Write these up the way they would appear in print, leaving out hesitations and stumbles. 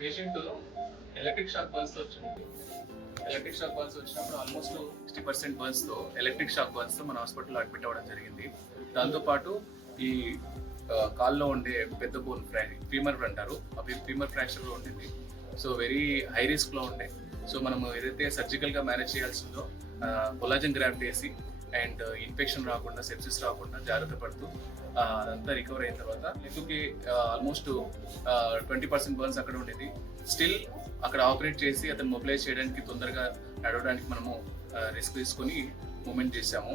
Patient electric shock burns తో వచ్చింది. Electric shock burns వచ్చినప్పుడు ఆల్మోస్ట్ 60% బర్న్స్ తో ఎలక్ట్రిక్ షాక్ బర్న్స్ తో మన హాస్పిటల్లో అడ్మిట్ అవ్వడం జరిగింది. దాంతోపాటు ఈ కాల్లో ఉండే పెద్ద బోన్ ఫీమర్ అంటారు, అవి ఫీమర్ ఫ్రాక్చర్ లో ఉంటుంది. సో వెరీ హై రిస్క్ లో ఉండే. సో మనం ఏదైతే సర్జికల్ గా మేనేజ్ చేయాల్సిందో కొలాజన్ గ్రాఫ్ట్ వేసి అండ్ ఇన్ఫెక్షన్ రాకుండా, సెప్సిస్ రాకుండా జాగ్రత్త పడుతూ అదంతా రికవర్ అయిన తర్వాత లెగ్కి ఆల్మోస్ట్ 20% బర్న్స్ అక్కడ ఉండేది. స్టిల్ అక్కడ ఆపరేట్ చేసి అతను మొబిలైజ్ చేయడానికి, తొందరగా నడవడానికి మనము రిస్క్ తీసుకొని మూమెంట్ చేసాము.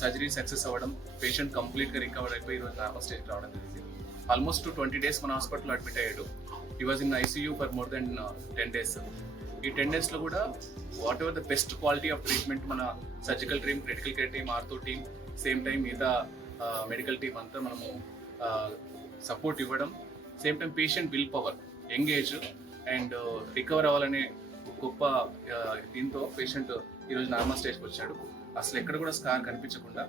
సర్జరీ సక్సెస్ అవ్వడం, పేషెంట్ కంప్లీట్ గా రికవర్ అయిపోయి ఈరోజు నార్మల్ స్టేజ్ రావడం జరిగింది. ఆల్మోస్ట్ 20 days మన హాస్పిటల్లో అడ్మిట్ అయ్యాడు. He was in ICU for more than 10 days. ఈ 10 days లో కూడా whatever the best quality of treatment మన surgical team, critical care team, ortho team, same time మిగతా మెడికల్ టీమ్ అంతా మనము సపోర్ట్ ఇవ్వడం, same time patient willpower, young age and recover అవ్వాలనే గొప్ప దీంతో పేషెంట్ ఈరోజు నార్మల్ స్టేజ్కి వచ్చాడు. అసలు ఎక్కడ కూడా స్కార్ కనిపించకుండా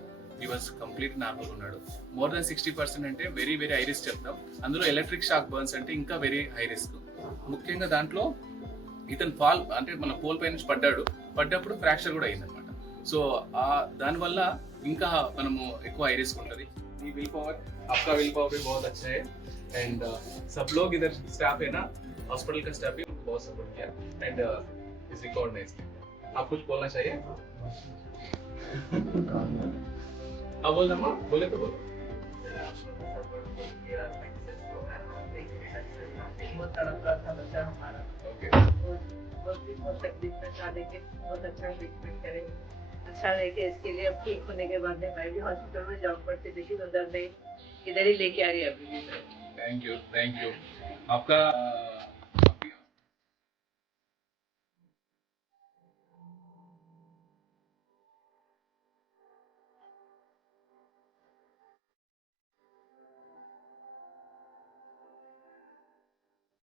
ఈ వాజ్ కంప్లీట్ నార్మల్ ఉన్నాడు. మోర్ దెన్ 60% అంటే వెరీ వెరీ హై రిస్క్ చెప్తాం. అందులో ఎలక్ట్రిక్ షాక్ బర్న్స్ అంటే ఇంకా వెరీ హై రిస్క్. ముఖ్యంగా దాంట్లో ఇతను ఫాల్ అంటే మన పోల్ పై నుంచి పడ్డప్పుడు ఫ్రాక్చర్ కూడా అయిందనమాట. సో దానివల్ల ఇంకా మనము ఎక్కువ హై రిస్క్ ఉంటుంది. ఈ విల్ పవర్, आपका विल पावर भी बहुत अच्छा है एंड सब लोग इधर स्टाफ है ना, हॉस्पिटल का स्टाफ भी बहुत सपोर्ट किया एंड इस रिकॉर्ड नाइस. आप कुछ बोलना चाहिए? हाँ बोलना माँ, बोले तो बोलो. बहुत तड़पता था बच्चा हमारा, ओके, बहुत तकलीफ में था, लेकिन बहुत अच्छा ट्रीटमेंट करेंगे, अच्छा लेके इसके लिए अब ठीक होने के बाद मैं भी हॉस्पिटल में जॉब करती, लेकिन उधर नहीं, इधर ही लेके आ रही अभी भी. Thank you. आपका